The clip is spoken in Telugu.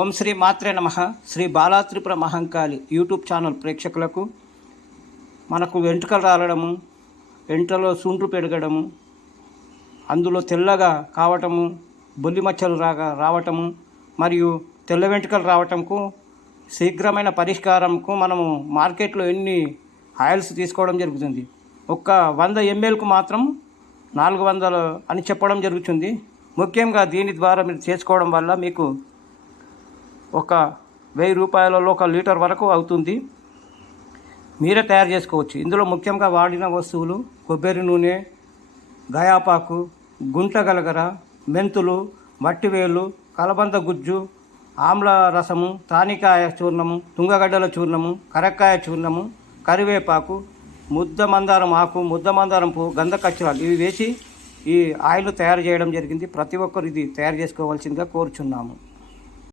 ఓం శ్రీ మాత్రే నమః. శ్రీ బాలాత్రిపుర మహంకాళి యూట్యూబ్ ఛానల్ ప్రేక్షకులకు మనకు వెంట్రుకలు రాలడము, వెంట్రుకలో సూండ్రు పెరగడము, అందులో తెల్లగా కావటము, బొల్లి మచ్చలు రావటము మరియు తెల్ల వెంట్రుకలు రావటంకు శీఘ్రమైన పరిష్కారంకు మనము మార్కెట్లో ఎన్ని ఆయిల్స్ తీసుకోవడం జరుగుతుంది. ఒక్క 100 mlకు మాత్రం 400 అని చెప్పడం జరుగుతుంది. ముఖ్యంగా దీని ద్వారా మీరు చేసుకోవడం వల్ల మీకు ఒక 1000 రూపాయలలో 1 లీటర్ వరకు అవుతుంది. మీరే తయారు చేసుకోవచ్చు. ఇందులో ముఖ్యంగా వాడిన వస్తువులు కొబ్బరి నూనె, గయాపాకు, గుంట గలగర, మెంతులు, మట్టివేలు, కలబంద గుజ్జు, ఆమ్ల రసము, తానికాయ చూర్ణము, తుంగగడ్డల చూర్ణము, కరక్కాయ చూర్ణము, కరివేపాకు, ముద్ద మందారం ఆకు, ముద్ద మందారం పువ్వు, గంధకచ్చరాలు ఇవి వేసి ఈ ఆయిల్ తయారు చేయడం జరిగింది. ప్రతి ఒక్కరు ఇది తయారు చేసుకోవాల్సిందిగా కోరుచున్నాము.